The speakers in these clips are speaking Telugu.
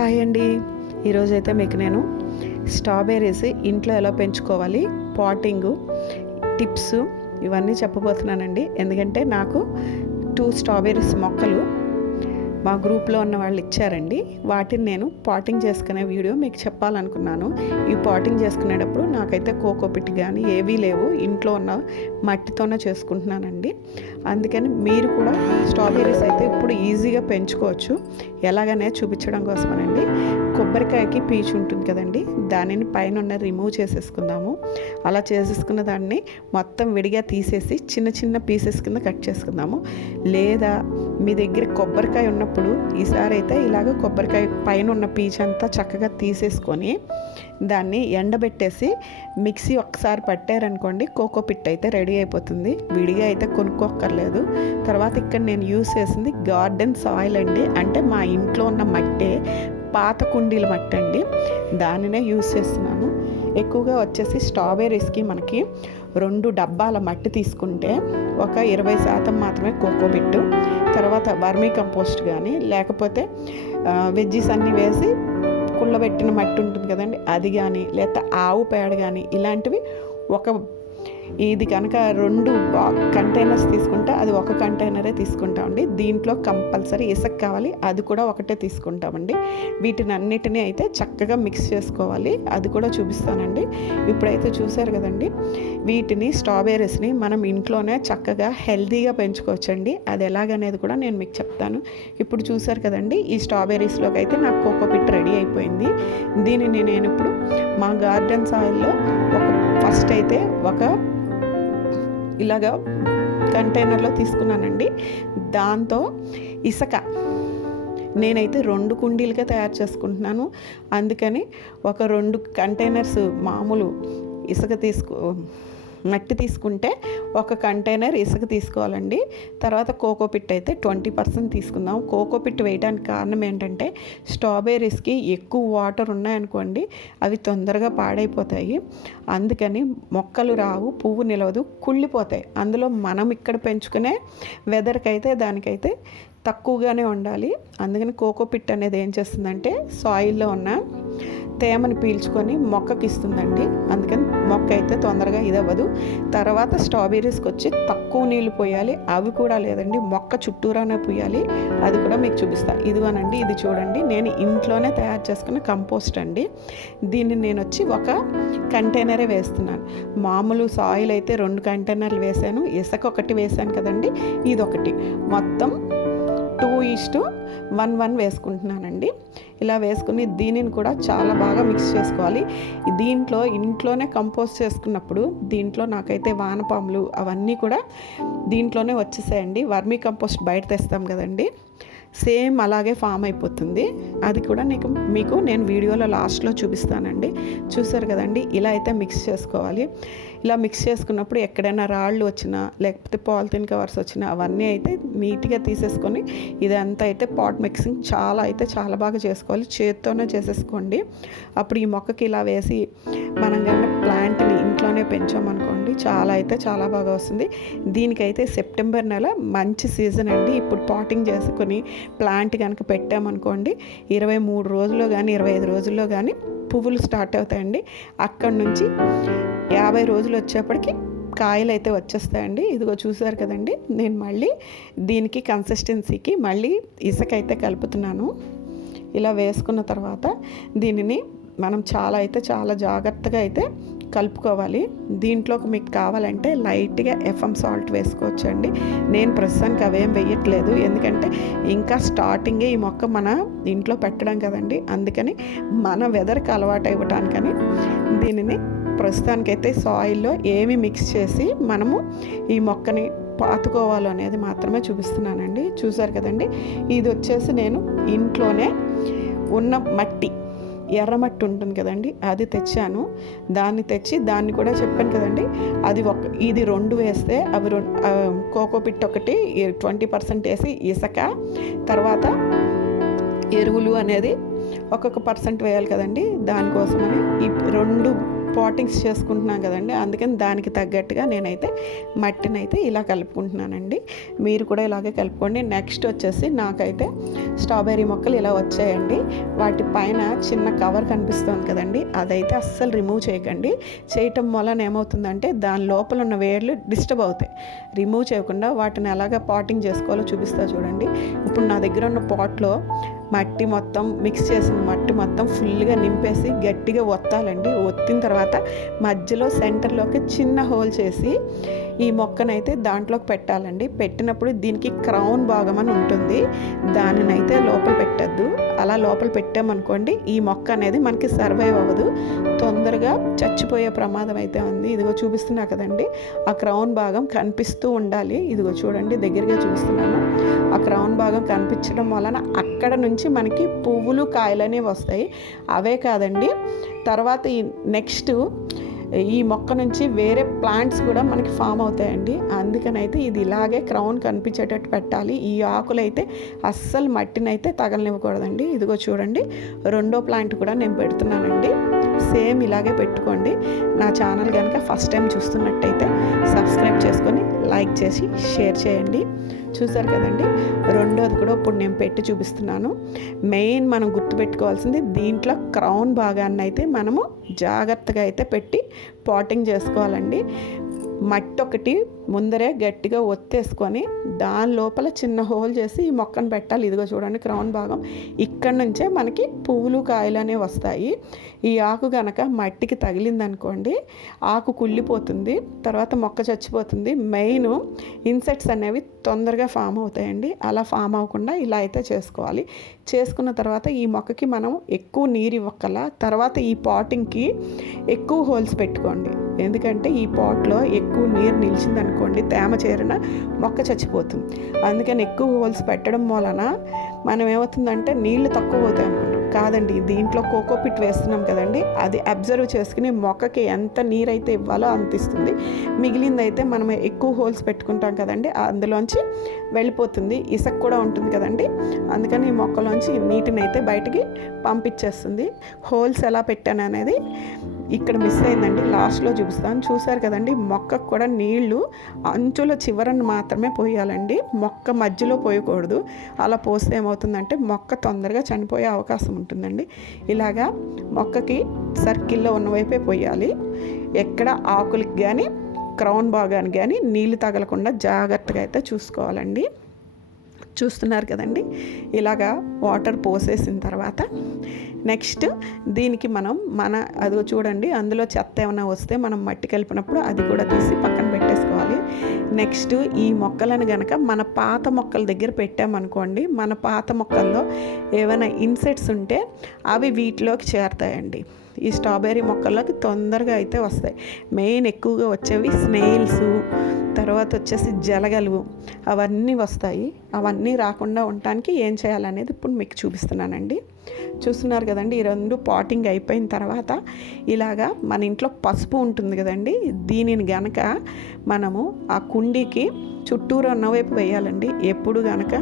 హాయ్ అండి. ఈరోజైతే మీకు నేను స్ట్రాబెర్రీస్ ఇంట్లో ఎలా పెంచుకోవాలి పాటింగు టిప్స్ ఇవన్నీ చెప్పబోతున్నానండి. ఎందుకంటే నాకు టూ స్ట్రాబెర్రీస్ మొక్కలు మా గ్రూప్లో ఉన్న వాళ్ళు ఇచ్చారండి. వాటిని నేను పాటింగ్ చేసుకునే వీడియో మీకు చెప్పాలనుకున్నాను. ఈ పాటింగ్ చేసుకునేటప్పుడు నాకైతే కోకోపిట్ కానీ ఏవీ లేవు. ఇంట్లో ఉన్న మట్టితోనే చేసుకుంటున్నానండి. అందుకని మీరు కూడా స్ట్రాబెర్రీస్ అయితే ఇప్పుడు ఈజీగా పెంచుకోవచ్చు. ఎలాగనే చూపించడం కోసమనండి. కొబ్బరికాయకి పీచు ఉంటుంది కదండి. దానిని పైన ఉన్న రిమూవ్ చేసేసుకుందాము. అలా చేసేసుకున్న దాన్ని మొత్తం విడిగా తీసేసి చిన్న చిన్న పీసెస్ కింద కట్ చేసుకుందాము. లేదా మీ దగ్గర కొబ్బరికాయ ఉన్నప్పుడు ఈసారి అయితే ఇలాగ కొబ్బరికాయ పైన ఉన్న పీచ్ అంతా చక్కగా తీసేసుకొని దాన్ని ఎండబెట్టేసి మిక్సీ ఒకసారి పట్టారనుకోండి కోకో పిట్ అయితే రెడీ అయిపోతుంది. విడిగా అయితే కొనుక్కోక్కర్లేదు. తర్వాత ఇక్కడ నేను యూస్ చేసింది గార్డెన్ సాయిల్ అండి. అంటే మా ఇంట్లో ఉన్న మట్టే పాత కుండీల మట్టి అండి దానినే యూస్ చేస్తున్నాను. ఎక్కువగా వచ్చేసి స్ట్రాబెర్రీస్కి మనకి రెండు డబ్బాల మట్టి తీసుకుంటే ఒక ఇరవై శాతం మాత్రమే కోకోబిట్టు తర్వాత వర్మీ కంపోస్ట్ కానీ లేకపోతే వెజ్జీస్ అన్నీ వేసి కుళ్ళబెట్టిన మట్టి ఉంటుంది కదండి అది కానీ లేకపోతే ఆవు పేడ కానీ ఇలాంటివి ఒక ఇది కనుక రెండు కంటైనర్స్ తీసుకుంటే అది ఒక కంటైనరే తీసుకుంటామండి దీంట్లో కంపల్సరీ ఇసుక కావాలి అది కూడా ఒకటే తీసుకుంటామండి. వీటిని అన్నిటినీ అయితే చక్కగా మిక్స్ చేసుకోవాలి అది కూడా చూపిస్తానండి. ఇప్పుడైతే చూసారు కదండి వీటిని స్ట్రాబెర్రీస్ని మనం ఇంట్లోనే చక్కగా హెల్తీగా పెంచుకోవచ్చండి. అది ఎలాగనేది కూడా నేను మీకు చెప్తాను. ఇప్పుడు చూసారు కదండి ఈ స్ట్రాబెర్రీస్లోకి అయితే నాకు కోకోపిట్ రెడీ అయిపోయింది. దీనిని నేను ఇప్పుడు మా గార్డెన్ సాయిల్లో ఒక ఫస్ట్ అయితే ఒక ఇలాగా కంటైనర్లో తీసుకున్నానండి. దాంతో ఇసుక. నేనైతే రెండు కుండీలుగా తయారు చేసుకుంటున్నాను. అందుకని ఒక రెండు కంటైనర్స్ మామూలు ఇసుక తీసుకో మట్టి తీసుకుంటే ఒక కంటైనర్ ఇసుక తీసుకోవాలండి. తర్వాత కోకోపిట్ అయితే ట్వంటీ పర్సెంట్ తీసుకుందాం. కోకోపిట్ వేయడానికి కారణం ఏంటంటే స్ట్రాబెర్రీస్కి ఎక్కువ వాటర్ ఉన్నాయనుకోండి అవి తొందరగా పాడైపోతాయి. అందుకని మొక్కలు రావు పువ్వు నిలవదు కుళ్ళిపోతాయి. అందులో మనం ఇక్కడ పెంచుకునే వెదర్కి అయితే దానికైతే తక్కువగానే ఉండాలి. అందుకని కోకో పిట్ అనేది ఏం చేస్తుందంటే సాయిల్లో ఉన్న తేమని పీల్చుకొని మొక్కకి ఇస్తుందండి. అందుకని మొక్క అయితే తొందరగా ఇదవ్వదు. తర్వాత స్ట్రాబెర్రీస్కి వచ్చి తక్కువ నీళ్ళు పోయాలి. అవి కూడా లేదండి. మొక్క చుట్టూరానే పోయాలి. అది కూడా మీకు చూపిస్తా. ఇదిగోనండి ఇది చూడండి. నేను ఇంట్లోనే తయారు చేసుకున్న కంపోస్ట్ అండి. దీన్ని నేను వచ్చి ఒక కంటైనరే వేస్తున్నాను. మామూలు సాయిల్ అయితే రెండు కంటైనర్లు వేసాను ఇసుక ఒకటి వేసాను కదండి. ఇది ఒకటి మొత్తం టూ ఈస్టు వన్ వన్ వేసుకుంటున్నానండి. ఇలా వేసుకుని దీనిని కూడా చాలా బాగా మిక్స్ చేసుకోవాలి. దీంట్లో ఇంట్లోనే కంపోస్ట్ చేసుకున్నప్పుడు దీంట్లో నాకైతే వానపాములు అవన్నీ కూడా దీంట్లోనే వచ్చేసాయండి. వర్మీ కంపోస్ట్ బయట తెస్తాం కదండి. సేమ్ అలాగే ఫామ్ అయిపోతుంది. అది కూడా నీకు మీకు నేను వీడియోలో లాస్ట్లో చూపిస్తానండి. చూసారు కదండి ఇలా అయితే మిక్స్ చేసుకోవాలి. ఇలా మిక్స్ చేసుకున్నప్పుడు ఎక్కడైనా రాళ్ళు వచ్చినా లేకపోతే పాలిథిన్ కవర్స్ వచ్చినా అవన్నీ అయితే నీట్గా తీసేసుకొని ఇదంతా అయితే పాట్ మిక్సింగ్ చాలా అయితే చాలా బాగా చేసుకోవాలి. చేత్తోనే చేసేసుకోండి. అప్పుడు ఈ మొక్కకి ఇలా వేసి మనం కన్నా ప్లాంట్ని ఇంట్లోనే పెంచామనుకోండి చాలా అయితే చాలా బాగా వస్తుంది. దీనికైతే సెప్టెంబర్ నెల మంచి సీజన్ అండి. ఇప్పుడు పాటింగ్ చేసుకొని ప్లాంట్ కనుక పెట్టామనుకోండి ఇరవై మూడు రోజుల్లో కానీ ఇరవై ఐదు రోజుల్లో కానీ పువ్వులు స్టార్ట్ అవుతాయండి. అక్కడి నుంచి యాభై రోజులు వచ్చేప్పటికి కాయలు అయితే వచ్చేస్తాయండి. ఇదిగో చూసారు కదండి నేను మళ్ళీ దీనికి కన్సిస్టెన్సీకి మళ్ళీ ఇసుక అయితే కలుపుతున్నాను. ఇలా వేసుకున్న తర్వాత దీనిని మనం చాలా అయితే చాలా జాగ్రత్తగా అయితే కలుపుకోవాలి. దీంట్లోకి మీకు కావాలంటే లైట్గా ఎఫ్ఎం సాల్ట్ వేసుకోవచ్చండి. నేను ప్రస్తుతానికి అవేం వేయట్లేదు. ఎందుకంటే ఇంకా స్టార్టింగే ఈ మొక్క మన ఇంట్లో పెట్టడం కదండి. అందుకని మన వెదర్కి అలవాటు ఇవ్వటానికని దీనిని ప్రస్తుతానికైతే సాయిల్లో ఏమి మిక్స్ చేసి మనము ఈ మొక్కని పాతుకోవాలి అనేది మాత్రమే చూపిస్తున్నానండి. చూసారు కదండి. ఇది వచ్చేసి నేను ఇంట్లోనే ఉన్న మట్టి ఎర్రమట్టి ఉంటుంది కదండి అది తెచ్చాను. దాన్ని తెచ్చి దాన్ని కూడా చెప్పాను కదండి అది ఒక ఇది రెండు వేస్తే అవి కోకో పిట్ ఒకటి ట్వంటీ పర్సెంట్ వేసి ఇసక తర్వాత ఎరువులు అనేది ఒక్కొక్క పర్సెంట్ వేయాలి కదండి దానికోసమని ఈ రెండు పాటింగ్స్ చేసుకుంటున్నాం కదండి. అందుకని దానికి తగ్గట్టుగా నేనైతే మట్టిని అయితే ఇలా కలుపుకుంటున్నానండి. మీరు కూడా ఇలాగే కలుపుకోండి. నెక్స్ట్ వచ్చేసి నాకైతే స్ట్రాబెర్రీ మొక్కలు ఇలా వచ్చాయండి. వాటి పైన చిన్న కవర్ కనిపిస్తుంది కదండి. అదైతే అస్సలు రిమూవ్ చేయకండి. చేయటం వలన ఏమవుతుందంటే దాని లోపల ఉన్న వేర్లు డిస్టర్బ్ అవుతాయి. రిమూవ్ చేయకుండా వాటిని ఎలాగ పాటింగ్ చేసుకోవాలో చూపిస్తా చూడండి. ఇప్పుడు నా దగ్గర ఉన్న పాట్లో మట్టి మొత్తం మిక్స్ చేసిన మట్టి మొత్తం ఫుల్గా నింపేసి గట్టిగా ఒత్తాలండి. ఒత్తిన తర్వాత మధ్యలో సెంటర్లోకి చిన్న హోల్ చేసి ఈ మొక్కనైతే దాంట్లోకి పెట్టాలండి. పెట్టినప్పుడు దీనికి క్రౌన్ భాగం అని ఉంటుంది. దానినైతే లోపల పెట్టద్దు. అలా లోపల పెట్టామనుకోండి ఈ మొక్క అనేది మనకి సర్వైవ్ అవ్వదు. తొందరగా చచ్చిపోయే ప్రమాదం అయితే ఉంది. ఇదిగో చూపిస్తున్నా కదండి. ఆ క్రౌన్ భాగం కనిపిస్తూ ఉండాలి. ఇదిగో చూడండి దగ్గరగా చూపిస్తున్నాను ఆ క్రౌన్ భాగం కనిపించడం వలన అక్కడ నుంచి మనకి పువ్వులు కాయలు అనేవి వస్తాయి. అవే కాదండి. తర్వాత ఈ నెక్స్ట్ ఈ మొక్క నుంచి వేరే ప్లాంట్స్ కూడా మనకి ఫామ్ అవుతాయండి. అందుకనైతే ఇది ఇలాగే క్రౌన్ కనిపించేటట్టు పెట్టాలి. ఈ ఆకులు అయితే అస్సలు మట్టినైతే తగలనివ్వకూడదండి. ఇదిగో చూడండి రెండో ప్లాంట్ కూడా నేను పెడుతున్నానండి. సేమ్ ఇలాగే పెట్టుకోండి. నా ఛానల్ కనుక ఫస్ట్ టైం చూస్తున్నట్టయితే సబ్స్క్రైబ్ చేసుకొని లైక్ చేసి షేర్ చేయండి. చూసారు కదండి రెండోది కూడా ఇప్పుడు నేను పెట్టి చూపిస్తున్నాను. మెయిన్ మనం గుర్తుపెట్టుకోవాల్సింది దీంట్లో క్రౌన్ భాగాన్ని అయితే మనము జాగ్రత్తగా అయితే పెట్టి పాటింగ్ చేసుకోవాలండి. మట్టి ఒకటి ముందరే గట్టిగా ఒత్తేసుకొని దాని లోపల చిన్న హోల్ చేసి ఈ మొక్కను పెట్టాలి. ఇదిగో చూడండి క్రౌన్ భాగం. ఇక్కడ నుంచే మనకి పువ్వులు కాయలు అనేవి వస్తాయి. ఈ ఆకు గనక మట్టికి తగిలిందనుకోండి ఆకు కుళ్ళిపోతుంది తర్వాత మొక్క చచ్చిపోతుంది. మెయిన్ ఇన్సెక్ట్స్ అనేవి తొందరగా ఫామ్ అవుతాయండి. అలా ఫామ్ అవ్వకుండా ఇలా అయితే చేసుకోవాలి. చేసుకున్న తర్వాత ఈ మొక్కకి మనం ఎక్కువ నీరు ఇవ్వక్కల తర్వాత ఈ పాటింగ్కి ఎక్కువ హోల్స్ పెట్టుకోండి. ఎందుకంటే ఈ పాట్లో ఎక్కువ నీరు నిలిచిందనుకో అనుకోండి తేమ చేరిన మొక్క చచ్చిపోతుంది. అందుకని ఎక్కువ హోల్స్ పెట్టడం వలన మనం ఏమవుతుందంటే నీళ్ళు తక్కువ అవుతాయి అనుకుంటాం. కాదండి దీంట్లో కోకోపిట్ వేస్తున్నాం కదండి అది అబ్జర్వ్ చేసుకుని మొక్కకి ఎంత నీరైతే ఇవ్వాలో అంత ఇస్తుంది. మిగిలిందైతే మనం ఎక్కువ హోల్స్ పెట్టుకుంటాం కదండి అందులోంచి వెళ్ళిపోతుంది. ఇసక్ కూడా ఉంటుంది కదండి అందుకని ఈ మొక్కలోంచి నీటిని అయితే బయటికి పంపించేస్తుంది. హోల్స్ ఎలా పెట్టాను అనేది ఇక్కడ మిస్ అయిందండి. లాస్ట్లో చూపిస్తాను. చూసారు కదండి మొక్కకు కూడా నీళ్ళు అంచుల చివరను మాత్రమే పోయాలండి. మొక్క మధ్యలో పోయకూడదు. అలా పోస్తే ఏమవుతుందంటే మొక్క తొందరగా చనిపోయే అవకాశం ఉంటుందండి. ఇలాగా మొక్కకి సర్కిల్లో ఉన్నవైపే పోయాలి. ఎక్కడ ఆకులకి కానీ క్రౌన్ భాగానికి కానీ నీళ్ళు తగలకుండా జాగ్రత్తగా అయితే చూసుకోవాలండి. చూస్తున్నారు కదండి. ఇలాగా వాటర్ పోసేసిన తర్వాత నెక్స్ట్ దీనికి మనం మన అదిగో చూడండి అందులో చెత్త ఏమైనా వస్తే మనం మట్టి కలిపినప్పుడు అది కూడా తీసి పక్కన పెట్టేసుకోవాలి. నెక్స్ట్ ఈ మొక్కలను గనక మన పాత మొక్కల దగ్గర పెట్టామనుకోండి మన పాత మొక్కల్లో ఏమైనా ఇన్సెట్స్ ఉంటే అవి వీటిలోకి చేరుతాయండి. ఈ స్ట్రాబెర్రీ మొక్కల్లోకి తొందరగా అయితే వస్తాయి. మెయిన్ ఎక్కువగా వచ్చేవి స్నేల్స్ తర్వాత వచ్చేసి జలగలు అవన్నీ వస్తాయి. అవన్నీ రాకుండా ఉండటానికి ఏం చేయాలనేది ఇప్పుడు మీకు చూపిస్తున్నానండి. చూస్తున్నారు కదండి ఈ రెండు పాటింగ్ అయిపోయిన తర్వాత ఇలాగా మన ఇంట్లో పసుపు ఉంటుంది కదండి దీనిని గనక మనము ఆ కుండీకి చుట్టూరు అన్నవైపు వేయాలండి. ఎప్పుడు గనక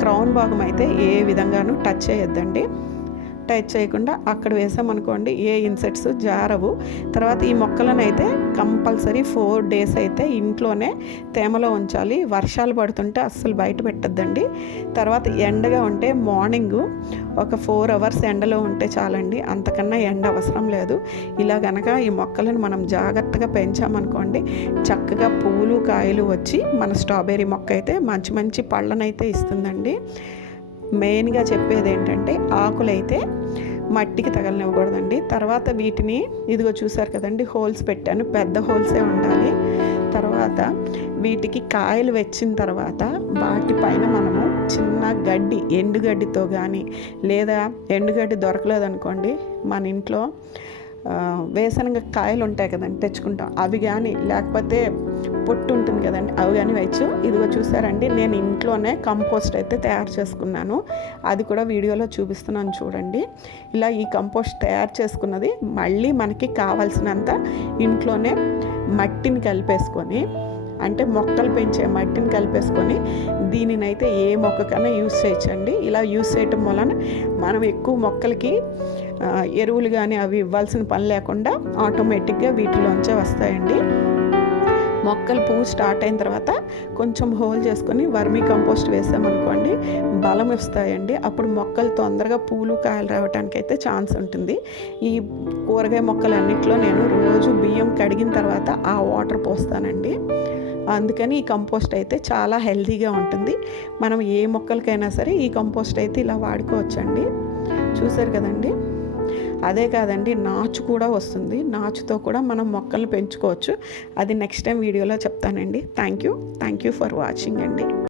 క్రౌన్ భాగం అయితే ఏ విధంగానూ టచ్ చేయొద్దండి. టచ్ చేయకుండా అక్కడ వేసామనుకోండి ఏ ఇన్సెట్స్ జారవు. తర్వాత ఈ మొక్కలను అయితే కంపల్సరీ ఫోర్ డేస్ అయితే ఇంట్లోనే తేమలో ఉంచాలి. వర్షాలు పడుతుంటే అస్సలు బయట పెట్టద్దండి. తర్వాత ఎండగా ఉంటే మార్నింగ్ ఒక ఫోర్ అవర్స్ ఎండలో ఉంటే చాలండి. అంతకన్నా ఎండ అవసరం లేదు. ఇలా గనక ఈ మొక్కలను మనం జాగ్రత్తగా పెంచామనుకోండి చక్కగా పువ్వులు కాయలు వచ్చి మన స్ట్రాబెర్రీ మొక్క అయితే మంచి మంచి పళ్ళనైతే ఇస్తుందండి. మెయిన్గా చెప్పేది ఏంటంటే ఆకులైతే మట్టికి తగలనివ్వకూడదండి. తర్వాత వీటిని ఇదిగో చూసారు కదండి హోల్స్ పెట్టాను. పెద్ద హోల్సే ఉండాలి. తర్వాత వీటికి కాయలు వచ్చిన తర్వాత వాటిపైన మనము చిన్న గడ్డి ఎండుగడ్డితో కానీ లేదా ఎండుగడ్డి దొరకలేదనుకోండి మన ఇంట్లో వేసనగ కాయలు ఉంటాయి కదండి తెచ్చుకుంటాం. అవి కానీ లేకపోతే పొట్టు ఉంటుంది కదండి అవి కానీ వేయచ్చు. ఇదిగో చూసారండి నేను ఇంట్లోనే కంపోస్ట్ అయితే తయారు చేసుకున్నాను. అది కూడా వీడియోలో చూపిస్తున్నాను చూడండి. ఇలా ఈ కంపోస్ట్ తయారు చేసుకున్నది మళ్ళీ మనకి కావాల్సినంత ఇంట్లోనే మట్టిని కలిపేసుకొని అంటే మొక్కలు పెంచే మట్టిని కలిపేసుకొని దీనినైతే ఏ మొక్కకైనా యూస్ చేయొచ్చండి. ఇలా యూస్ చేయటం వలన మనం ఎక్కువ మొక్కలకి ఎరువులు కానీ అవి ఇవ్వాల్సిన పని లేకుండా ఆటోమేటిక్గా వీటిలోంచే వస్తాయండి. మొక్కలు పువ్వు స్టార్ట్ అయిన తర్వాత కొంచెం హోల్ చేసుకొని వర్మీ కంపోస్ట్ వేసామనుకోండి బలం ఇస్తాయండి అప్పుడు మొక్కలు తొందరగా పూలు కాయలు రావడానికి అయితే ఛాన్స్ ఉంటుంది. ఈ కూరగాయ మొక్కలు నేను రోజు బియ్యం కడిగిన తర్వాత ఆ వాటర్ పోస్తానండి. అందుకని ఈ కంపోస్ట్ అయితే చాలా హెల్తీగా ఉంటుంది. మనం ఏ మొక్కలకైనా సరే ఈ కంపోస్ట్ అయితే ఇలా వాడుకోవచ్చండి. చూసారు కదండి? అదే కాదండి నాచు కూడా వస్తుంది. నాచుతో కూడా మనం మొక్కల్ని పెంచుకోవచ్చు. అది నెక్స్ట్ టైం వీడియోలో చెప్తానండి. Thank you thank you for watching అండి.